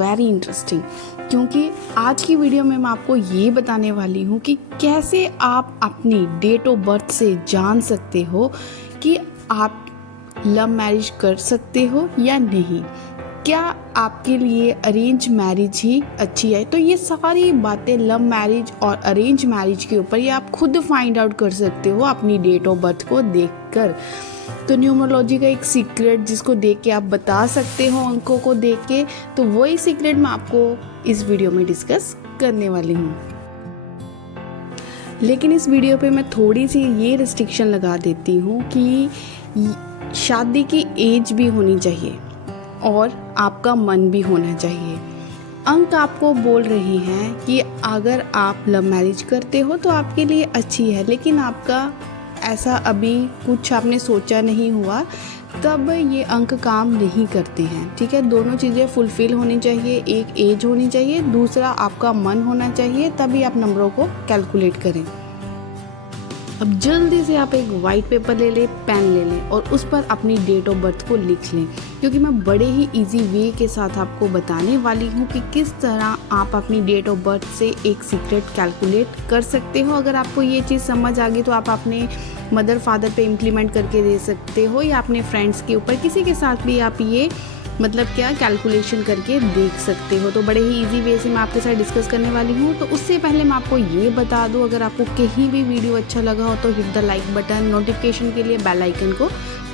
Very interesting, क्योंकि आज की वीडियो में मैं आपको ये बताने वाली हूँ कि कैसे आप अपनी डेट ऑफ बर्थ से जान सकते हो कि आप लव मैरिज कर सकते हो या नहीं, क्या आपके लिए अरेंज मैरिज ही अच्छी है। तो ये सारी बातें लव मैरिज और अरेंज मैरिज के ऊपर ये आप खुद फाइंड आउट कर सकते हो अपनी डेट ऑफ बर्थ को देखकर। तो न्यूमरोलॉजी का एक सीक्रेट जिसको देख के आप बता सकते हो अंकों को देख के, तो वही सीक्रेट मैं आपको इस वीडियो में डिस्कस करने वाली हूँ। लेकिन इस वीडियो पे मैं थोड़ी सी ये रिस्ट्रिक्शन लगा देती हूँ कि शादी की एज भी होनी चाहिए और आपका मन भी होना चाहिए। अंक आपको बोल रहे हैं कि अगर आप लव मैरिज करते हो तो आपके लिए अच्छी है, लेकिन आपका ऐसा अभी कुछ आपने सोचा नहीं हुआ, तब ये अंक काम नहीं करते हैं। ठीक है, दोनों चीज़ें फुलफ़िल होनी चाहिए, एक एज होनी चाहिए, दूसरा आपका मन होना चाहिए, तभी आप नंबरों को कैलकुलेट करें। अब जल्दी से आप एक वाइट पेपर ले लें, पेन ले लें और उस पर अपनी डेट ऑफ बर्थ को लिख लें, क्योंकि मैं बड़े ही इजी वे के साथ आपको बताने वाली हूँ कि किस तरह आप अपनी डेट ऑफ बर्थ से एक सीक्रेट कैलकुलेट कर सकते हो। अगर आपको ये चीज़ समझ आ गई तो आप अपने मदर फादर पे इम्प्लीमेंट करके दे सकते हो या अपने फ्रेंड्स के ऊपर किसी के साथ भी आप ये क्या कैलकुलेशन करके देख सकते हो। तो बड़े ही इजी वे से मैं आपके साथ डिस्कस करने वाली हूँ। तो उससे पहले मैं आपको ये बता दूँ, अगर आपको कहीं भी वीडियो अच्छा लगा हो तो hit the like button, notification के लिए बेल आइकन को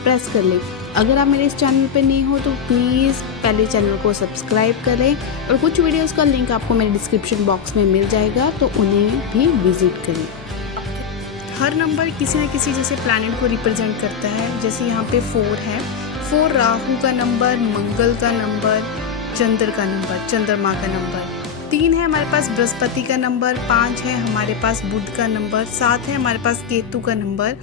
प्रेस कर लें। अगर आप मेरे इस चैनल पे नए हो तो प्लीज़ पहले चैनल को सब्सक्राइब करें और कुछ वीडियोज़ का लिंक आपको मेरे डिस्क्रिप्शन बॉक्स में मिल जाएगा, तो उन्हें भी विजिट करें। हर नंबर किसी न किसी जैसे प्लैनेट को रिप्रेजेंट करता है। जैसे यहाँ पे 4 है, 4 राहु का नंबर, मंगल का नंबर, चंद्र का नंबर, चंद्रमा का नंबर। 3 है हमारे पास बृहस्पति का नंबर, 5 है हमारे पास बुध का नंबर, 7 है हमारे पास केतु का नंबर,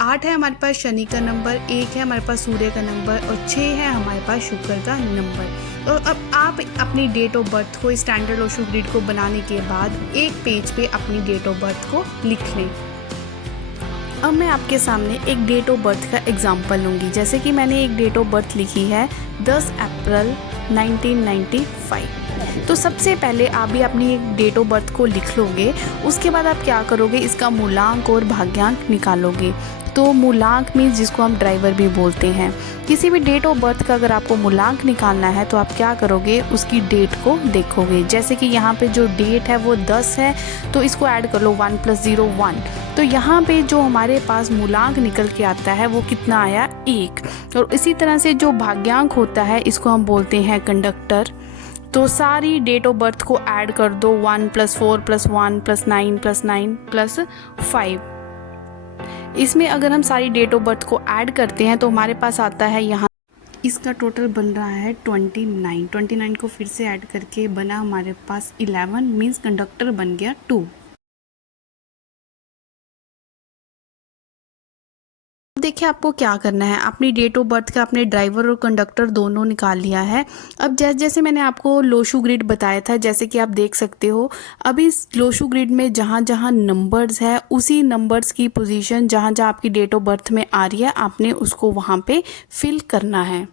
8 है हमारे पास शनि का नंबर, 1 है हमारे पास सूर्य का नंबर और 6 है हमारे पास शुक्र का नंबर। और अब आप अपनी डेट ऑफ बर्थ को स्टैंडर्ड ओशो ग्रिड को बनाने के बाद एक पेज पे अपनी डेट ऑफ बर्थ को लिख लें। अब मैं आपके सामने एक डेट ऑफ बर्थ का एग्जांपल लूँगी। जैसे कि मैंने एक डेट ऑफ बर्थ लिखी है 10 अप्रैल 1995। तो सबसे पहले आप भी अपनी एक डेट ऑफ बर्थ को लिख लोगे। उसके बाद आप क्या करोगे, इसका मूलांक और भाग्यांक निकालोगे। तो मूलांक मीन्स जिसको हम ड्राइवर भी बोलते हैं। किसी भी डेट ऑफ बर्थ का अगर आपको मूलांक निकालना है तो आप क्या करोगे, उसकी डेट को देखोगे। जैसे कि यहाँ पे जो डेट है वो 10 है, तो इसको ऐड कर लो, 1 + 0 1। तो यहाँ पे जो हमारे पास मूलांक निकल के आता है वो कितना आया, 1। और इसी तरह से जो भाग्यांक होता है इसको हम बोलते हैं कंडक्टर। तो सारी डेट ऑफ बर्थ को ऐड कर दो, 1 + 4 + 1 + 9 + 9 + 5। इसमें अगर हम सारी डेट ऑफ बर्थ को ऐड करते हैं तो हमारे पास आता है यहाँ, इसका टोटल बन रहा है 29। 29 को फिर से ऐड करके बना हमारे पास 11, मीन्स कंडक्टर बन गया 2। देखिए आपको क्या करना है, अपनी डेट ऑफ बर्थ का अपने ड्राइवर और कंडक्टर दोनों निकाल लिया है। अब जैसे मैंने आपको लोशू ग्रिड बताया था, जैसे कि आप देख सकते हो, अब इस लोशू ग्रिड में जहाँ जहाँ नंबर्स है उसी नंबर्स की पोजीशन जहाँ जहाँ आपकी डेट ऑफ बर्थ में आ रही है आपने उसको वहाँ पे फिल करना है।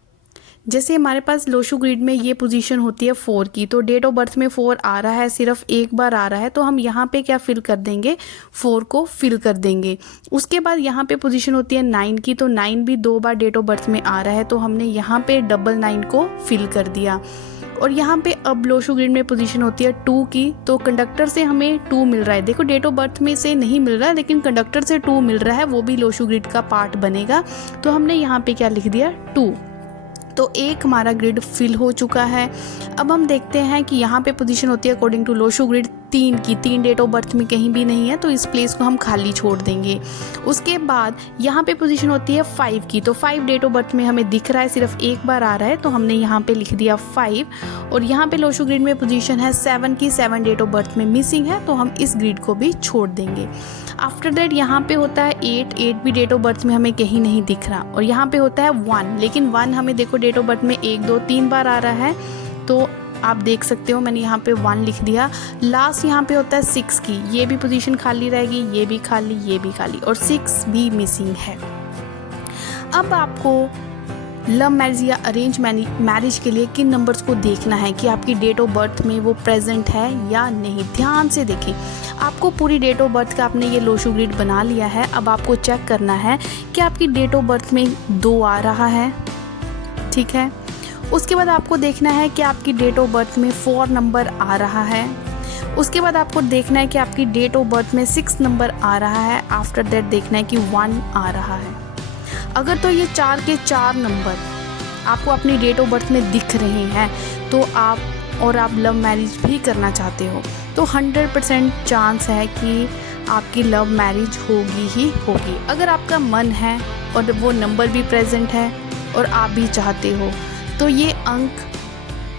जैसे हमारे पास लोशू ग्रिड में ये पोजीशन होती है 4 की, तो डेट ऑफ बर्थ में 4 आ रहा है, सिर्फ एक बार आ रहा है, तो हम यहाँ पे क्या फिल कर देंगे, 4 को फिल कर देंगे। उसके बाद यहाँ पे पोजीशन होती है 9 की, तो 9 भी 2 बार डेट ऑफ बर्थ में आ रहा है, तो हमने यहाँ पे 999 को फिल कर दिया। और यहाँ पे अब लोशू ग्रिड में पोजीशन होती है 2 की, तो कंडक्टर से हमें 2 मिल रहा है। देखो डेट ऑफ बर्थ में से नहीं मिल रहा है, लेकिन कंडक्टर से 2 मिल रहा है, वो भी लोशू ग्रिड का पार्ट बनेगा। तो हमने यहाँ पे क्या लिख दिया, 2। तो एक हमारा ग्रिड फिल हो चुका है। अब हम देखते हैं कि यहाँ पे पोजीशन होती है अकॉर्डिंग टू लोशू ग्रिड 3 की, 3 डेट ऑफ बर्थ में कहीं भी नहीं है, तो इस प्लेस को हम खाली छोड़ देंगे। उसके बाद यहाँ पे पोजीशन होती है 5 की, तो 5 डेट ऑफ बर्थ में हमें दिख रहा है, सिर्फ एक बार आ रहा है, तो हमने यहाँ पे लिख दिया 5। और यहाँ पे लोशू ग्रिड में पोजीशन है 7 की, 7 डेट ऑफ बर्थ में मिसिंग है, तो हम इस ग्रिड को भी छोड़ देंगे। आफ्टर दैट यहाँ पे होता है 8 भी डेट ऑफ बर्थ में हमें कहीं नहीं दिख रहा। और यहाँ पे होता है 1, लेकिन 1 हमें देखो डेट ऑफ बर्थ में 1 2 3 बार आ रहा है, तो आप देख सकते हो मैंने यहाँ पे 1 लिख दिया। लास्ट यहाँ पे होता है 6 की, ये भी पोजीशन खाली रहेगी, ये भी खाली, ये भी खाली, और 6 भी मिसिंग है। अब आपको लव मैरिज या अरेंज मैरिज के लिए किन नंबर्स को देखना है कि आपकी डेट ऑफ बर्थ में वो प्रेजेंट है या नहीं। ध्यान से देखें, आपको पूरी डेट ऑफ बर्थ का आपने ये लोशो ग्रिड बना लिया है। अब आपको चेक करना है कि आपकी डेट ऑफ बर्थ में 2 आ रहा है, ठीक है। उसके बाद आपको देखना है कि आपकी डेट ऑफ बर्थ में 4 नंबर आ रहा है। उसके बाद आपको देखना है कि आपकी डेट ऑफ बर्थ में 6 नंबर आ रहा है। आफ्टर दैट देखना है कि 1 आ रहा है। अगर तो ये 4 के 4 नंबर आपको अपनी डेट ऑफ बर्थ में दिख रहे हैं तो आप लव मैरिज भी करना चाहते हो तो 100% चांस है कि आपकी लव मैरिज होगी ही होगी। अगर आपका मन है और वो नंबर भी प्रेजेंट है और आप भी चाहते हो तो ये अंक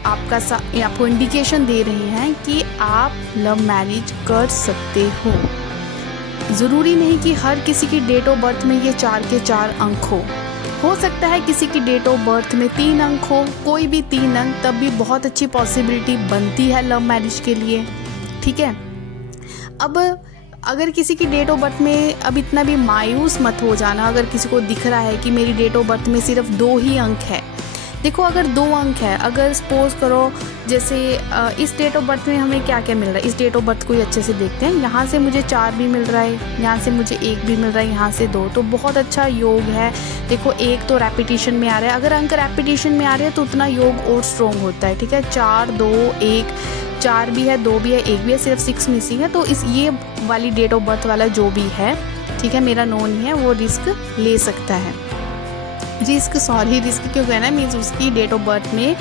आपको इंडिकेशन दे रहे हैं कि आप लव मैरिज कर सकते हो। ज़रूरी नहीं कि हर किसी की डेट ऑफ बर्थ में ये 4 के 4 अंक हो सकता है किसी की डेट ऑफ बर्थ में 3 अंक हो, कोई भी 3 अंक, तब भी बहुत अच्छी पॉसिबिलिटी बनती है लव मैरिज के लिए, ठीक है। अब अगर किसी की डेट ऑफ बर्थ में, अब इतना भी मायूस मत हो जाना अगर किसी को दिख रहा है कि मेरी डेट ऑफ बर्थ में सिर्फ 2 ही अंक है। देखो, अगर 2 अंक है, अगर सपोज करो जैसे इस डेट ऑफ बर्थ में हमें क्या क्या मिल रहा है, इस डेट ऑफ बर्थ को अच्छे से देखते हैं। यहाँ से मुझे 4 भी मिल रहा है, यहाँ से मुझे 1 भी मिल रहा है, यहाँ से 2, तो बहुत अच्छा योग है। देखो, 1 तो रेपिटेशन में आ रहा है, अगर अंक रेपिटेशन में आ रहे हैं तो उतना योग और स्ट्रॉन्ग होता है, ठीक है। 4 2 1, 4 भी है, 2 भी है, 1 भी है, सिर्फ 6 मिसिंग है। तो ये वाली डेट ऑफ बर्थ वाला जो भी है, ठीक है, मेरा नोन ही है, वो रिस्क ले सकता है। रिस्क क्यों कहना है, मीन्स उसकी डेट ऑफ बर्थ में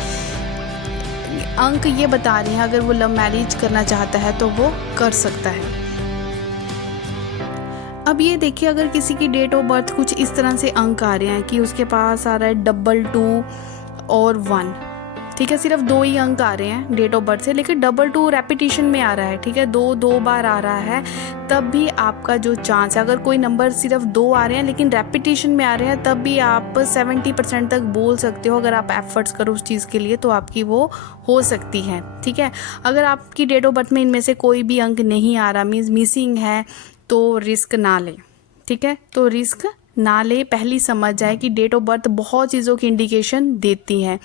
अंक ये बता रहे हैं अगर वो लव मैरिज करना चाहता है तो वो कर सकता है। अब ये देखिए, अगर किसी की डेट ऑफ बर्थ कुछ इस तरह से अंक आ रहे हैं कि उसके पास आ रहा है 2 और 1, ठीक है, सिर्फ 2 ही अंक आ रहे हैं डेट ऑफ बर्थ से, लेकिन 2 रेपिटेशन में आ रहा है, ठीक है, 2 बार आ रहा है, तब भी आपका जो चांस है, अगर कोई नंबर सिर्फ 2 आ रहे हैं लेकिन रेपिटेशन में आ रहे हैं, तब भी आप 70% तक बोल सकते हो। अगर आप एफर्ट्स करो उस चीज़ के लिए तो आपकी वो हो सकती है, ठीक है। अगर आपकी डेट ऑफ बर्थ में इनमें से कोई भी अंक नहीं आ रहा, मीन्स मिसिंग है, तो रिस्क ना ले, ठीक है, तो रिस्क ना ले। पहली समझ जाए कि डेट ऑफ बर्थ बहुत चीज़ों की इंडिकेशन देती है।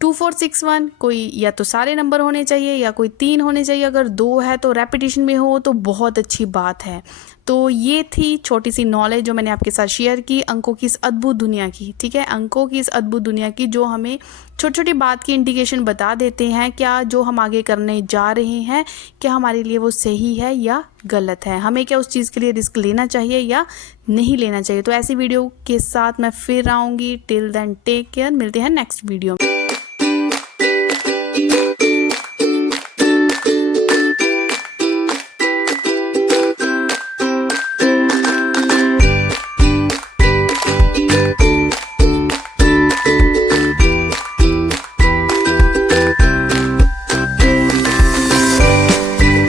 2461 कोई या तो सारे नंबर होने चाहिए या कोई 3 होने चाहिए, अगर 2 है तो रेपिटेशन में हो तो बहुत अच्छी बात है। तो ये थी छोटी सी नॉलेज जो मैंने आपके साथ शेयर की अंकों की इस अद्भुत दुनिया की, ठीक है, अंकों की इस अद्भुत दुनिया की, जो हमें छोटी छोटी बात की इंडिकेशन बता देते हैं क्या जो हम आगे करने जा रहे हैं क्या हमारे लिए वो सही है या गलत है, हमें क्या उस चीज़ के लिए रिस्क लेना चाहिए या नहीं लेना चाहिए। तो ऐसी वीडियो के साथ मैं फिर आऊँगी। टिल देन टेक केयर, मिलते हैं नेक्स्ट वीडियो में।